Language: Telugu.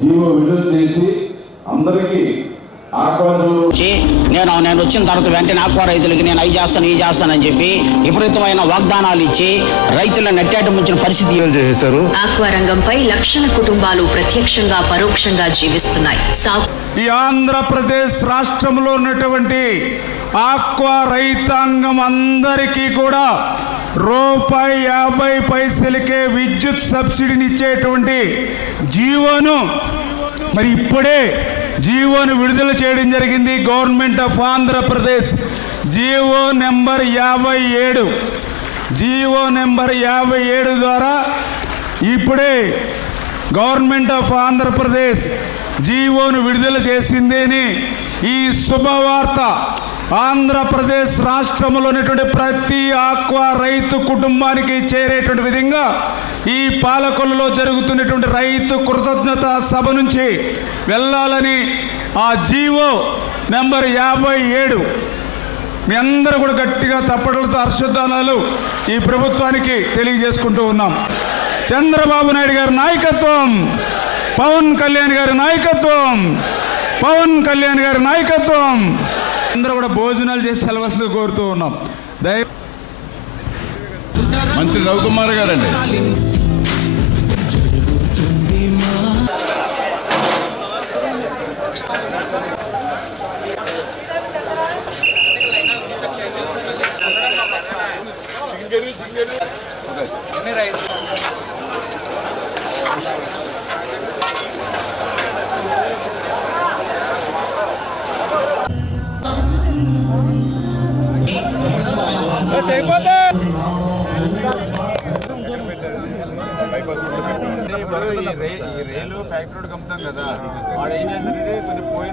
జీవో విడుదల చేసి అందరికీ నేను వచ్చిన తర్వాత వెంటనే ఆక్వా రైతులకి నేను అవి చేస్తాను ఈ చేస్తానని చెప్పి విపరీతమైన వాగ్దానాలు ఇచ్చి రైతులను నెట్టాట ముంచిన పరిస్థితి చేశారు. ఆక్వా రంగంపై లక్షల కుటుంబాలు ప్రత్యక్షంగా పరోక్షంగా జీవిస్తున్నాయి. ఈ ఆంధ్రప్రదేశ్ రాష్ట్రంలో ఉన్నటువంటి ఆక్వా రైతాంగం అందరికీ కూడా ₹50 విద్యుత్ సబ్సిడీని ఇచ్చేటువంటి జీవోను మరి ఇప్పుడే జీవోను విడుదల చేయడం జరిగింది. Government of Andhra Pradesh GO number 57 ద్వారా ఇప్పుడే గవర్నమెంట్ ఆఫ్ ఆంధ్రప్రదేశ్ జీవోను విడుదల చేసిందని ఈ శుభవార్త ఆంధ్రప్రదేశ్ రాష్ట్రంలో ఉన్నటువంటి ప్రతి ఆక్వా రైతు కుటుంబానికి చేరేటువంటి విధంగా ఈ పాలకొల్లులో జరుగుతున్నటువంటి రైతు కృతజ్ఞత సభ నుంచి వెళ్ళాలని ఆ జీవో నెంబర్ 57 మీ అందరూ కూడా గట్టిగా తప్పట్లతో హర్షధ్వానాలు ఈ ప్రభుత్వానికి తెలియజేసుకుంటూ ఉన్నాం. చంద్రబాబు నాయుడు గారి నాయకత్వం, పవన్ కళ్యాణ్ గారి నాయకత్వం అందరూ కూడా భోజనాలు చేసి సెలవులు కోరుతూ ఉన్నాం. మంత్రి రవికుమార్ గారండి. ఈ రైలు ఫ్యాక్టరీ కమ్ముతాం కదా, వాడు ఏం చేస్తారంటే కొన్ని